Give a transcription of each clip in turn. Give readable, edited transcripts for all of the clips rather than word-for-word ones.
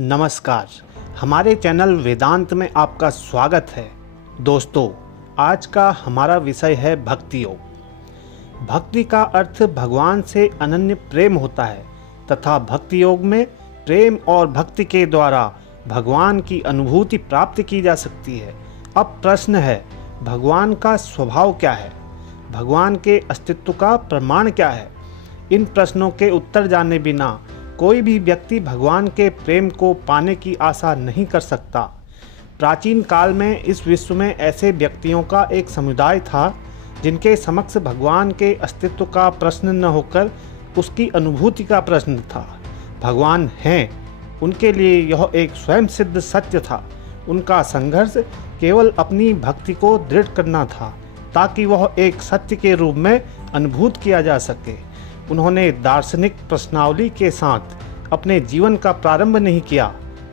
नमस्कार। हमारे चैनल वेदांत में आपका स्वागत है। दोस्तों, आज का हमारा विषय है भक्ति योग। भक्ति का अर्थ भगवान से अनन्य प्रेम होता है तथा भक्ति योग में प्रेम और भक्ति के द्वारा भगवान की अनुभूति प्राप्त की जा सकती है। अब प्रश्न है, भगवान का स्वभाव क्या है? भगवान के अस्तित्व का प्रमाण क्या है? इन प्रश्नों के उत्तर जाने बिना कोई भी व्यक्ति भगवान के प्रेम को पाने की आशा नहीं कर सकता। प्राचीन काल में इस विश्व में ऐसे व्यक्तियों का एक समुदाय था जिनके समक्ष भगवान के अस्तित्व का प्रश्न न होकर उसकी अनुभूति का प्रश्न था। भगवान हैं, उनके लिए यह एक स्वयं सिद्ध सत्य था। उनका संघर्ष केवल अपनी भक्ति को दृढ़ करना था ताकि वह एक सत्य के रूप में अनुभूत किया जा सके। उन्होंने दार्शनिक प्रश्नावली के साथ अपने जीवन का प्रारंभ नहीं किया,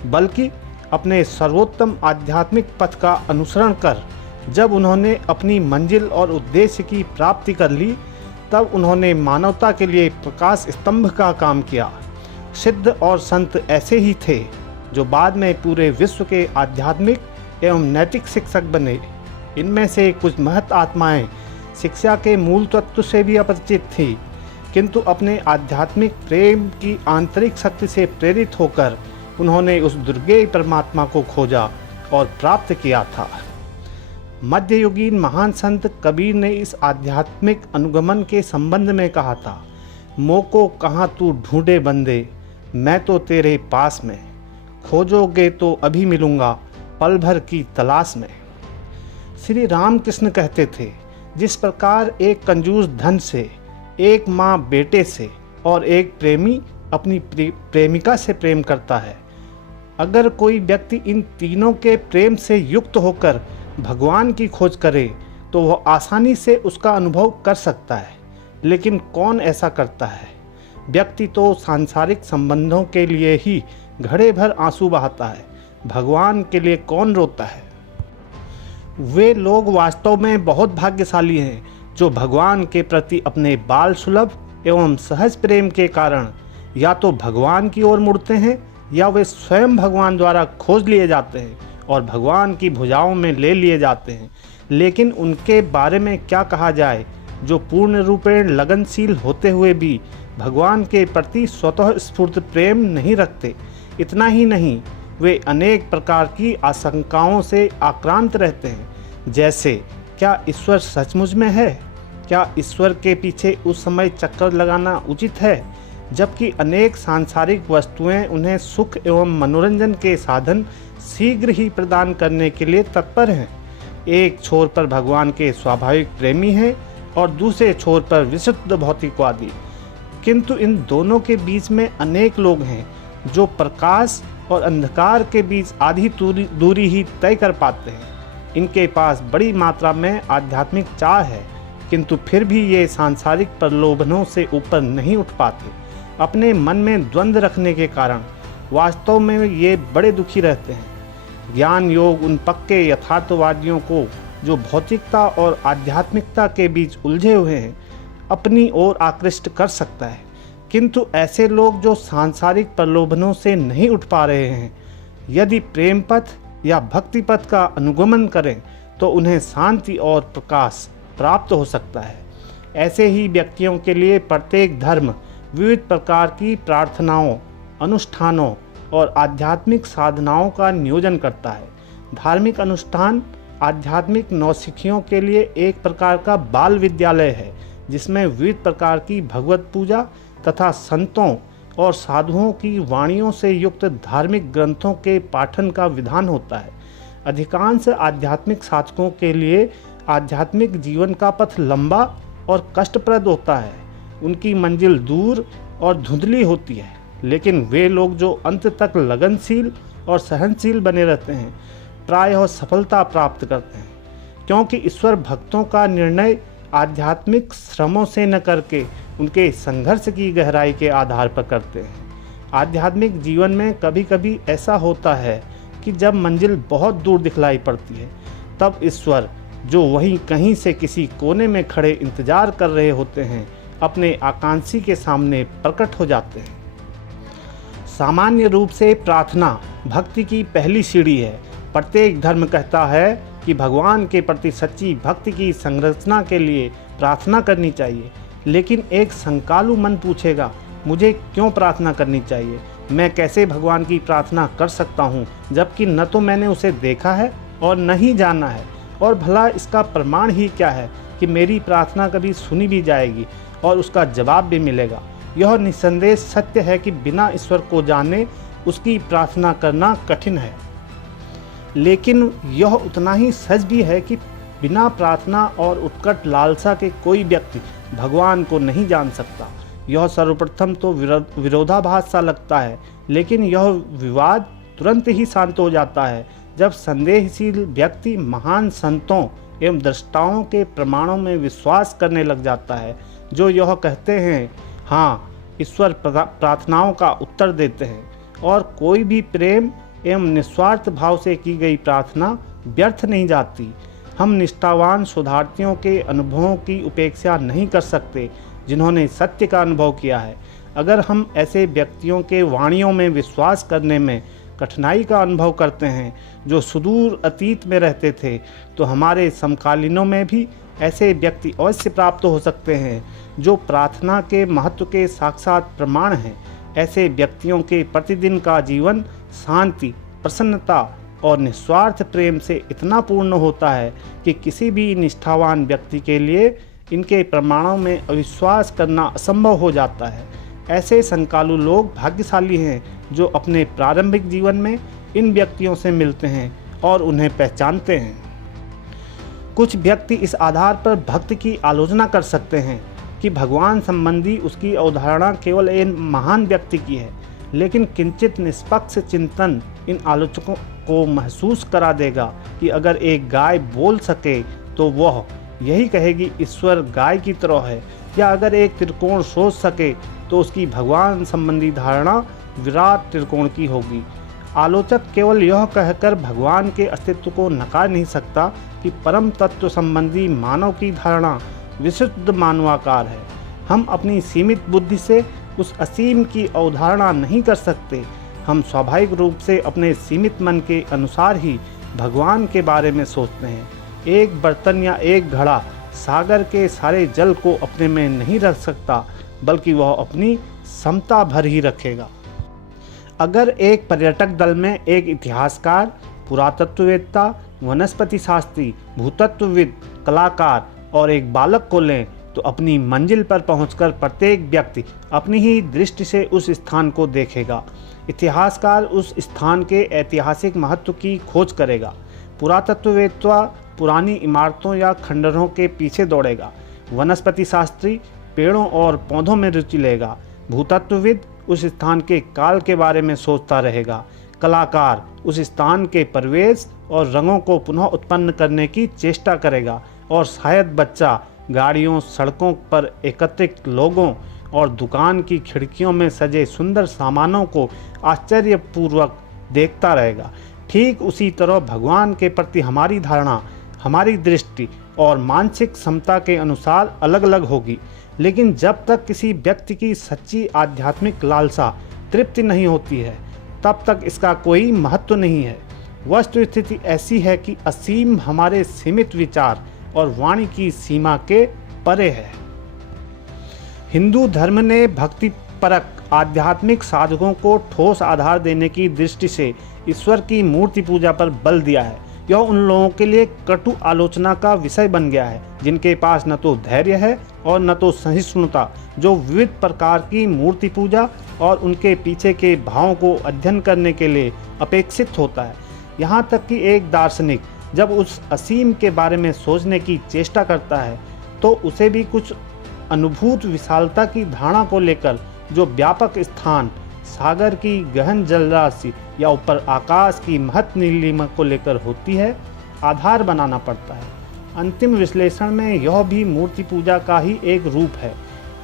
बल्कि अपने सर्वोत्तम आध्यात्मिक पथ का अनुसरण कर जब उन्होंने अपनी मंजिल और उद्देश्य की प्राप्ति कर ली, तब उन्होंने मानवता के लिए प्रकाश स्तंभ का काम किया। सिद्ध और संत ऐसे ही थे जो बाद में पूरे विश्व के आध्यात्मिक एवं नैतिक शिक्षक बने। इनमें से कुछ महत आत्माएं शिक्षा के मूल तत्व से भी अपरिचित थी, किंतु अपने आध्यात्मिक प्रेम की आंतरिक शक्ति से प्रेरित होकर उन्होंने उस दुर्गेय परमात्मा को खोजा और प्राप्त किया था। मध्ययुगीन महान संत कबीर ने इस आध्यात्मिक अनुगमन के संबंध में कहा था, मोको कहाँ तू ढूंढे बंदे, मैं तो तेरे पास में, खोजोगे तो अभी मिलूंगा पल भर की तलाश में। श्री रामकृष्ण कहते थे, जिस प्रकार एक कंजूस धन से, एक माँ बेटे से और एक प्रेमी अपनी प्रेमिका से प्रेम करता है, अगर कोई व्यक्ति इन तीनों के प्रेम से युक्त होकर भगवान की खोज करे तो वह आसानी से उसका अनुभव कर सकता है। लेकिन कौन ऐसा करता है? व्यक्ति तो सांसारिक संबंधों के लिए ही घड़े भर आंसू बहाता है, भगवान के लिए कौन रोता है? वे लोग वास्तव में बहुत भाग्यशाली हैं जो भगवान के प्रति अपने बाल सुलभ एवं सहज प्रेम के कारण या तो भगवान की ओर मुड़ते हैं या वे स्वयं भगवान द्वारा खोज लिए जाते हैं और भगवान की भुजाओं में ले लिए जाते हैं। लेकिन उनके बारे में क्या कहा जाए जो पूर्ण रूपेण लगनशील होते हुए भी भगवान के प्रति स्वतः स्फूर्त प्रेम नहीं रखते। इतना ही नहीं, वे अनेक प्रकार की आशंकाओं से आक्रांत रहते हैं, जैसे क्या ईश्वर सचमुच में है? क्या ईश्वर के पीछे उस समय चक्कर लगाना उचित है, जबकि अनेक सांसारिक वस्तुएं उन्हें सुख एवं मनोरंजन के साधन शीघ्र ही प्रदान करने के लिए तत्पर हैं। एक छोर पर भगवान के स्वाभाविक प्रेमी हैं और दूसरे छोर पर विशुद्ध भौतिकवादी। किंतु इन दोनों के बीच में अनेक लोग हैं जो प्रकाश और अंधकार के बीच आधी दूरी ही तय कर पाते हैं। इनके पास बड़ी मात्रा में आध्यात्मिक चाह है, किंतु फिर भी ये सांसारिक प्रलोभनों से ऊपर नहीं उठ पाते। अपने मन में द्वंद्व रखने के कारण वास्तव में ये बड़े दुखी रहते हैं। ज्ञान योग उन पक्के यथार्थवादियों को जो भौतिकता और आध्यात्मिकता के बीच उलझे हुए हैं अपनी ओर आकृष्ट कर सकता है, किंतु ऐसे लोग जो सांसारिक प्रलोभनों से नहीं उठ पा रहे हैं, यदि प्रेम पथ या भक्ति पथ का अनुगमन करें तो उन्हें शांति और प्रकाश प्राप्त हो सकता है। ऐसे ही व्यक्तियों के लिए प्रत्येक धर्म विविध प्रकार की प्रार्थनाओं, अनुष्ठानों और आध्यात्मिक साधनाओं का नियोजन करता है। धार्मिक अनुष्ठान आध्यात्मिक नौसिखियों के लिए एक प्रकार का बाल विद्यालय है, जिसमें विविध प्रकार की भगवत पूजा तथा संतों और साधुओं की वाणियों से युक्त धार्मिक ग्रंथों के पाठन का विधान होता है। अधिकांश आध्यात्मिक साधकों के लिए आध्यात्मिक जीवन का पथ लंबा और कष्टप्रद होता है। उनकी मंजिल दूर और धुंधली होती है, लेकिन वे लोग जो अंत तक लगनशील और सहनशील बने रहते हैं प्रायः सफलता प्राप्त करते हैं, क्योंकि ईश्वर भक्तों का निर्णय आध्यात्मिक श्रमों से न करके उनके संघर्ष की गहराई के आधार पर करते हैं। आध्यात्मिक जीवन में कभी कभी ऐसा होता है कि जब मंजिल बहुत दूर दिखलाई पड़ती है, तब ईश्वर जो वहीं कहीं से किसी कोने में खड़े इंतजार कर रहे होते हैं, अपने आकांक्षी के सामने प्रकट हो जाते हैं। सामान्य रूप से प्रार्थना भक्ति की पहली सीढ़ी है। प्रत्येक धर्म कहता है कि भगवान के प्रति सच्ची भक्ति की संरचना के लिए प्रार्थना करनी चाहिए। लेकिन एक संकालू मन पूछेगा, मुझे क्यों प्रार्थना करनी चाहिए? मैं कैसे भगवान की प्रार्थना कर सकता हूँ, जबकि न तो मैंने उसे देखा है और न ही जाना है। और भला इसका प्रमाण ही क्या है कि मेरी प्रार्थना कभी सुनी भी जाएगी और उसका जवाब भी मिलेगा। यह निस्संदेह सत्य है कि बिना ईश्वर को जाने उसकी प्रार्थना करना कठिन है। लेकिन यह उतना ही सच भी है कि बिना प्रार्थना और उत्कट लालसा के कोई व्यक्ति भगवान को नहीं जान सकता। यह सर्वप्रथम तो विरोधाभास सा लगता है, लेकिन यह विवाद तुरंत ही शांत हो जाता है जब संदेहशील व्यक्ति महान संतों एवं दृष्टाओं के प्रमाणों में विश्वास करने लग जाता है, जो यह कहते हैं, हाँ, ईश्वर प्रार्थनाओं का उत्तर देते हैं और कोई भी प्रेम एवं निस्वार्थ भाव से की गई प्रार्थना व्यर्थ नहीं जाती। हम निष्ठावान शोधार्थियों के अनुभवों की उपेक्षा नहीं कर सकते जिन्होंने सत्य का अनुभव किया है। अगर हम ऐसे व्यक्तियों के वाणियों में विश्वास करने में कठिनाई का अनुभव करते हैं जो सुदूर अतीत में रहते थे, तो हमारे समकालीनों में भी ऐसे व्यक्ति अवश्य प्राप्त हो सकते हैं जो प्रार्थना के महत्व के साक्षात प्रमाण हैं। ऐसे व्यक्तियों के प्रतिदिन का जीवन शांति, प्रसन्नता और निस्वार्थ प्रेम से इतना पूर्ण होता है कि किसी भी निष्ठावान व्यक्ति के लिए इनके प्रमाणों में अविश्वास करना असंभव हो जाता है। ऐसे संकालु लोग भाग्यशाली हैं जो अपने प्रारंभिक जीवन में इन व्यक्तियों से मिलते हैं और उन्हें पहचानते हैं। कुछ व्यक्ति इस आधार पर भक्त की आलोचना कर सकते हैं कि भगवान संबंधी उसकी अवधारणा केवल एक महान व्यक्ति की है, लेकिन किंचित निष्पक्ष चिंतन इन आलोचकों को महसूस करा देगा कि अगर एक गाय बोल सके तो वह यही कहेगी ईश्वर गाय की तरह है, या अगर एक त्रिकोण सोच सके तो उसकी भगवान संबंधी धारणा विराट त्रिकोण की होगी। आलोचक केवल यह कहकर भगवान के अस्तित्व को नकार नहीं सकता कि परम तत्व संबंधी मानव की धारणा विशुद्ध मानवाकार है। हम अपनी सीमित बुद्धि से उस असीम की अवधारणा नहीं कर सकते। हम स्वाभाविक रूप से अपने सीमित मन के अनुसार ही भगवान के बारे में सोचते हैं। एक बर्तन या एक घड़ा सागर के सारे जल को अपने में नहीं रख सकता, बल्कि वह अपनी क्षमता भर ही रखेगा। अगर एक पर्यटक दल में एक इतिहासकार, पुरातत्ववेत्ता, वनस्पति शास्त्री, भूतत्वविद, कलाकार और एक बालक को लें, तो अपनी मंजिल पर पहुंचकर प्रत्येक व्यक्ति अपनी ही दृष्टि से उस स्थान को देखेगा। इतिहासकार उस स्थान के ऐतिहासिक महत्व की खोज करेगा। पुरातत्ववेत्ता पुरानी इमारतों या खंडहरों के पीछे दौड़ेगा। वनस्पति शास्त्री पेड़ों और पौधों में रुचि लेगा। भूतत्वविद उस स्थान के काल के बारे में सोचता रहेगा। कलाकार उस स्थान के परिवेश और रंगों को पुनः उत्पन्न करने की चेष्टा करेगा। और शायद बच्चा गाड़ियों, सड़कों पर एकत्रित लोगों और दुकान की खिड़कियों में सजे सुंदर सामानों को आश्चर्यपूर्वक देखता रहेगा। ठीक उसी तरह भगवान के प्रति हमारी धारणा, हमारी दृष्टि और मानसिक क्षमता के अनुसार अलग अलग होगी, लेकिन जब तक किसी व्यक्ति की सच्ची आध्यात्मिक लालसा तृप्ति नहीं होती है, तब तक इसका कोई महत्व नहीं है। वस्तुस्थिति ऐसी है कि असीम हमारे सीमित विचार और वाणी की सीमा के परे है। हिंदू धर्म ने भक्ति परक आध्यात्मिक साधकों को ठोस आधार देने की दृष्टि से ईश्वर की मूर्ति पूजा पर बल दिया है। यह उन लोगों के लिए कटु आलोचना का विषय बन गया है जिनके पास न तो धैर्य है और न तो सहिष्णुता, जो विविध प्रकार की मूर्ति पूजा और उनके पीछे के भावों को अध्ययन करने के लिए अपेक्षित होता है। यहाँ तक कि एक दार्शनिक जब उस असीम के बारे में सोचने की चेष्टा करता है तो उसे भी कुछ अनुभूत विशालता की धारणा को लेकर, जो व्यापक स्थान, सागर की गहन जलराशि या ऊपर आकाश की महत नीलिमा को लेकर होती है, आधार बनाना पड़ता है। अंतिम विश्लेषण में यह भी मूर्ति पूजा का ही एक रूप है।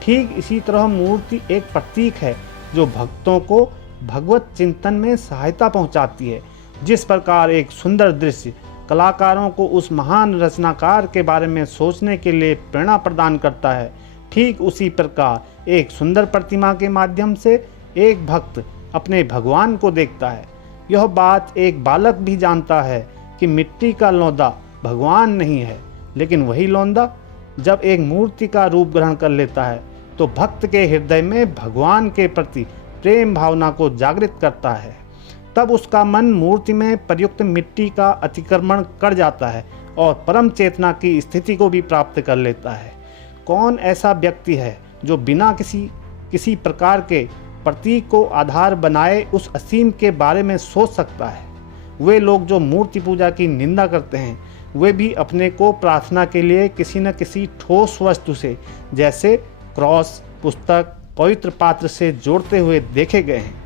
ठीक इसी तरह मूर्ति एक प्रतीक है जो भक्तों को भगवत चिंतन में सहायता पहुंचाती है। जिस प्रकार एक सुंदर दृश्य कलाकारों को उस महान रचनाकार के बारे में सोचने के लिए प्रेरणा प्रदान करता है, ठीक उसी प्रकार एक सुंदर प्रतिमा के माध्यम से एक भक्त अपने भगवान को देखता है। यह बात एक बालक भी जानता है कि मिट्टी का लौंदा भगवान नहीं है, लेकिन वही लौंदा जब एक मूर्ति का रूप ग्रहण कर लेता है तो भक्त के हृदय में भगवान के प्रति प्रेम भावना को जागृत करता है। तब उसका मन मूर्ति में प्रयुक्त मिट्टी का अतिक्रमण कर जाता है और परम चेतना की स्थिति को भी प्राप्त कर लेता है। कौन ऐसा व्यक्ति है जो बिना किसी प्रकार के प्रतीक को आधार बनाए उस असीम के बारे में सोच सकता है? वे लोग जो मूर्ति पूजा की निंदा करते हैं, वे भी अपने को प्रार्थना के लिए किसी न किसी ठोस वस्तु से, जैसे क्रॉस, पुस्तक, पवित्र पात्र से जोड़ते हुए देखे गए हैं।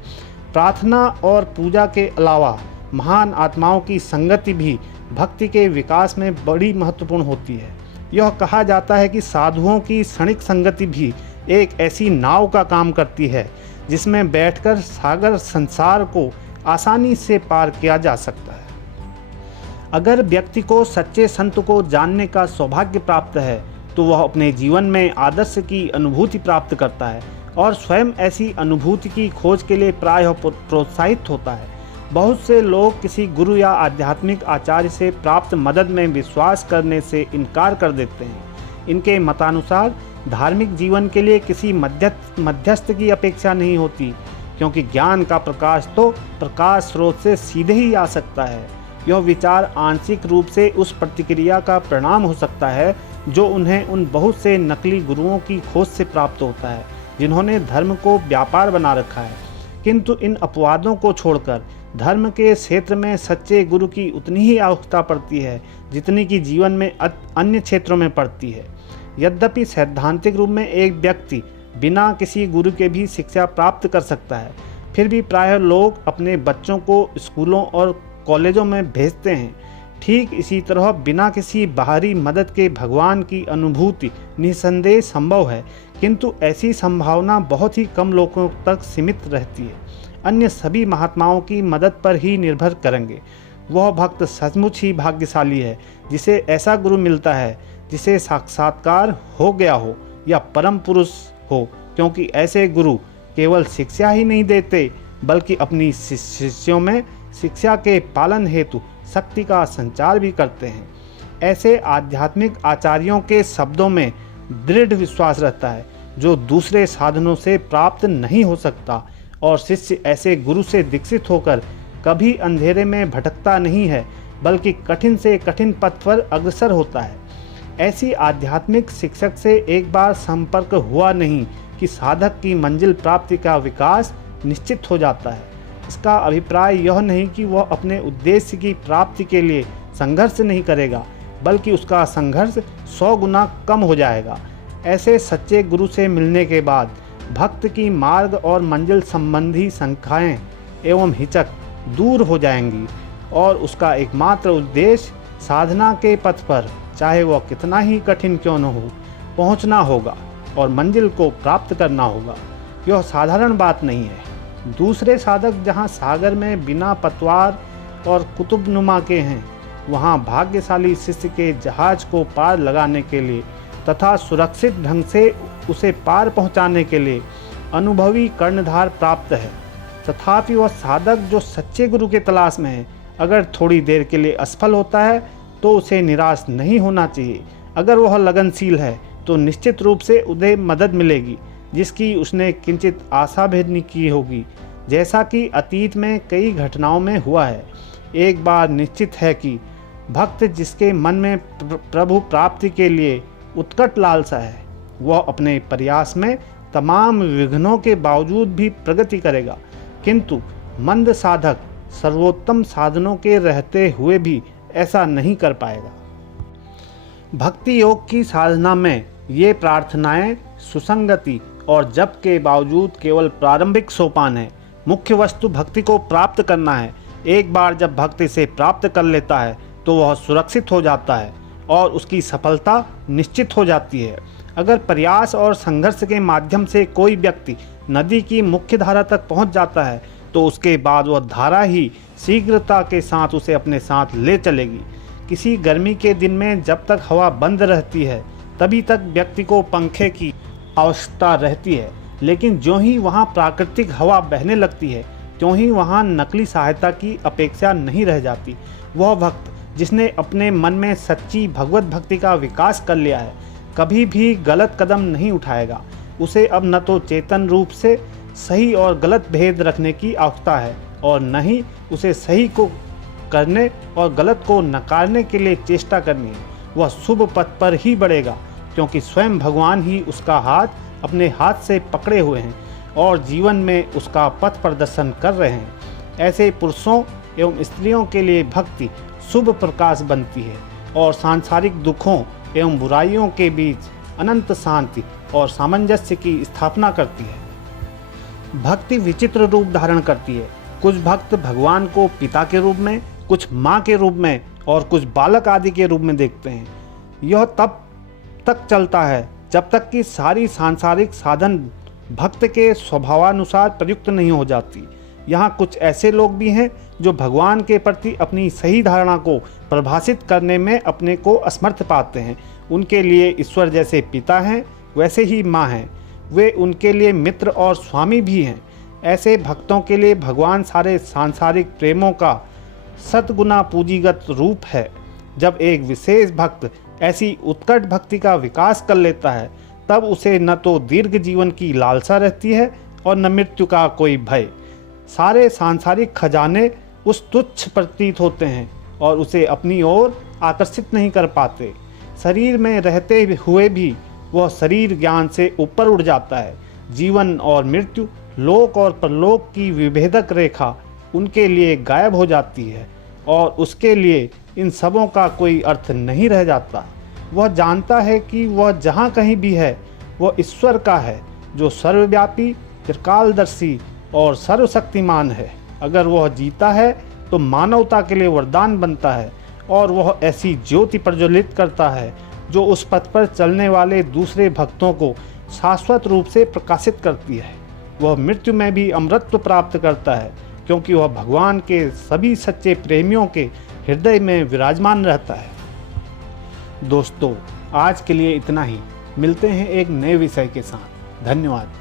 प्रार्थना और पूजा के अलावा महान आत्माओं की संगति भी भक्ति के विकास में बड़ी महत्वपूर्ण होती है। यह कहा जाता है कि साधुओं की क्षणिक संगति भी एक ऐसी नाव का काम करती है जिसमें बैठकर सागर संसार को आसानी से पार किया जा सकता है। अगर व्यक्ति को सच्चे संत को जानने का सौभाग्य प्राप्त है तो वह अपने जीवन में आदर्श की अनुभूति प्राप्त करता है और स्वयं ऐसी अनुभूति की खोज के लिए प्रायः प्रोत्साहित होता है। बहुत से लोग किसी गुरु या आध्यात्मिक आचार्य से प्राप्त मदद में विश्वास करने से इनकार कर देते हैं। इनके मतानुसार धार्मिक जीवन के लिए किसी मध्यस्थ की अपेक्षा नहीं होती, क्योंकि ज्ञान का प्रकाश तो प्रकाश स्रोत से सीधे ही आ सकता है। यह विचार आंशिक रूप से उस प्रतिक्रिया का परिणाम हो सकता है जो उन्हें उन बहुत से नकली गुरुओं की खोज से प्राप्त होता है जिन्होंने धर्म को व्यापार बना रखा है। किंतु इन अपवादों को छोड़कर धर्म के क्षेत्र में सच्चे गुरु की उतनी ही आवश्यकता पड़ती है जितनी कि जीवन में अन्य क्षेत्रों में पड़ती है। यद्यपि सैद्धांतिक रूप में एक व्यक्ति बिना किसी गुरु के भी शिक्षा प्राप्त कर सकता है, फिर भी प्रायः लोग अपने बच्चों को स्कूलों और कॉलेजों में भेजते हैं। ठीक इसी तरह बिना किसी बाहरी मदद के भगवान की अनुभूति निस्संदेह संभव है, किंतु ऐसी संभावना बहुत ही कम लोगों तक सीमित रहती है। अन्य सभी महात्माओं की मदद पर ही निर्भर करेंगे। वह भक्त सचमुच ही भाग्यशाली है जिसे ऐसा गुरु मिलता है जिसे साक्षात्कार हो गया हो या परम पुरुष हो, क्योंकि ऐसे गुरु केवल शिक्षा ही नहीं देते बल्कि अपनी शिष्यों में शिक्षा के पालन हेतु शक्ति का संचार भी करते हैं। ऐसे आध्यात्मिक आचार्यों के शब्दों में दृढ़ विश्वास रहता है जो दूसरे साधनों से प्राप्त नहीं हो सकता, और शिष्य ऐसे गुरु से दीक्षित होकर कभी अंधेरे में भटकता नहीं है बल्कि कठिन से कठिन पथ पर अग्रसर होता है। ऐसी आध्यात्मिक शिक्षक से एक बार संपर्क हुआ नहीं कि साधक की मंजिल प्राप्ति का विकास निश्चित हो जाता है। इसका अभिप्राय यह नहीं कि वह अपने उद्देश्य की प्राप्ति के लिए संघर्ष नहीं करेगा, बल्कि उसका संघर्ष 100 गुना कम हो जाएगा। ऐसे सच्चे गुरु से मिलने के बाद भक्त की मार्ग और मंजिल संबंधी शंकाएं एवं हिचक दूर हो जाएंगी और उसका एकमात्र उद्देश्य साधना के पथ पर, चाहे वह कितना ही कठिन क्यों न हो, पहुंचना होगा और मंजिल को प्राप्त करना होगा। यह साधारण बात नहीं है। दूसरे साधक जहां सागर में बिना पतवार और कुतुबनुमा के हैं, वहां भाग्यशाली शिष्य के जहाज को पार लगाने के लिए तथा सुरक्षित ढंग से उसे पार पहुंचाने के लिए अनुभवी कर्णधार प्राप्त है। तथापि वह साधक जो सच्चे गुरु के तलाश में है, अगर थोड़ी देर के लिए असफल होता है तो उसे निराश नहीं होना चाहिए। अगर वह लगनशील है तो निश्चित रूप से उसे मदद मिलेगी जिसकी उसने किंचित आशा भी नहीं की होगी, जैसा कि अतीत में कई घटनाओं में हुआ है। एक बार निश्चित है कि भक्त जिसके मन में प्रभु प्राप्ति के लिए उत्कट लालसा है, वह अपने प्रयास में तमाम विघ्नों के बावजूद भी प्रगति करेगा, किंतु मंद साधक सर्वोत्तम साधनों के रहते हुए भी ऐसा नहीं कर पाएगा। भक्ति योग की साधना में ये प्रार्थनाएं सुसंगति और जप के बावजूद केवल प्रारंभिक सोपान है। मुख्य वस्तु भक्ति को प्राप्त करना है। एक बार जब भक्त इसे प्राप्त कर लेता है तो वह सुरक्षित हो जाता है और उसकी सफलता निश्चित हो जाती है। अगर प्रयास और संघर्ष के माध्यम से कोई व्यक्ति नदी की मुख्य धारा तक पहुंच जाता है तो उसके बाद वह धारा ही शीघ्रता के साथ उसे अपने साथ ले चलेगी। किसी गर्मी के दिन में जब तक हवा बंद रहती है तभी तक व्यक्ति को पंखे की आवश्यकता रहती है, लेकिन जो ही वहाँ प्राकृतिक हवा बहने लगती है त्यों ही वहाँ नकली सहायता की अपेक्षा नहीं रह जाती। वह भक्त जिसने अपने मन में सच्ची भगवत भक्ति का विकास कर लिया है, कभी भी गलत कदम नहीं उठाएगा। उसे अब न तो चेतन रूप से सही और गलत भेद रखने की आवश्यकता है और न ही उसे सही को करने और गलत को नकारने के लिए चेष्टा करनी है। वह शुभ पथ पर ही बढ़ेगा, क्योंकि स्वयं भगवान ही उसका हाथ अपने हाथ से पकड़े हुए हैं और जीवन में उसका पथ प्रदर्शन कर रहे हैं। ऐसे पुरुषों एवं स्त्रियों के लिए भक्ति शुभ प्रकाश बनती है और सांसारिक दुखों एवं बुराइयों के बीच अनंत शांति और सामंजस्य की स्थापना करती है। भक्ति विचित्र रूप धारण करती है। कुछ भक्त भगवान को पिता के रूप में, कुछ माँ के रूप में और कुछ बालक आदि के रूप में देखते हैं। यह तब तक चलता है जब तक कि सारी सांसारिक साधन भक्त के स्वभावानुसार प्रयुक्त नहीं हो जाती। यहाँ कुछ ऐसे लोग भी हैं जो भगवान के प्रति अपनी सही धारणा को परिभाषित करने में अपने को असमर्थ पाते हैं। उनके लिए ईश्वर जैसे पिता हैं वैसे ही माँ हैं। वे उनके लिए मित्र और स्वामी भी हैं। ऐसे भक्तों के लिए भगवान सारे सांसारिक प्रेमों का सद्गुना पूंजीगत रूप है। जब एक विशेष भक्त ऐसी उत्कट भक्ति का विकास कर लेता है, तब उसे न तो दीर्घ जीवन की लालसा रहती है और न मृत्यु का कोई भय। सारे सांसारिक खजाने उस तुच्छ प्रतीत होते हैं और उसे अपनी ओर आकर्षित नहीं कर पाते। शरीर में रहते हुए भी वह शरीर ज्ञान से ऊपर उड़ जाता है। जीवन और मृत्यु, लोक और परलोक की विभेदक रेखा उनके लिए गायब हो जाती है और उसके लिए इन सबों का कोई अर्थ नहीं रह जाता। वह जानता है कि वह जहाँ कहीं भी है वह ईश्वर का है, जो सर्वव्यापी, त्रिकालदर्शी और सर्वशक्तिमान है। अगर वह जीता है तो मानवता के लिए वरदान बनता है और वह ऐसी ज्योति प्रज्वलित करता है जो उस पथ पर चलने वाले दूसरे भक्तों को शाश्वत रूप से प्रकाशित करती है। वह मृत्यु में भी अमरत्व प्राप्त करता है, क्योंकि वह भगवान के सभी सच्चे प्रेमियों के हृदय में विराजमान रहता है। दोस्तों, आज के लिए इतना ही। मिलते हैं एक नए विषय के साथ। धन्यवाद।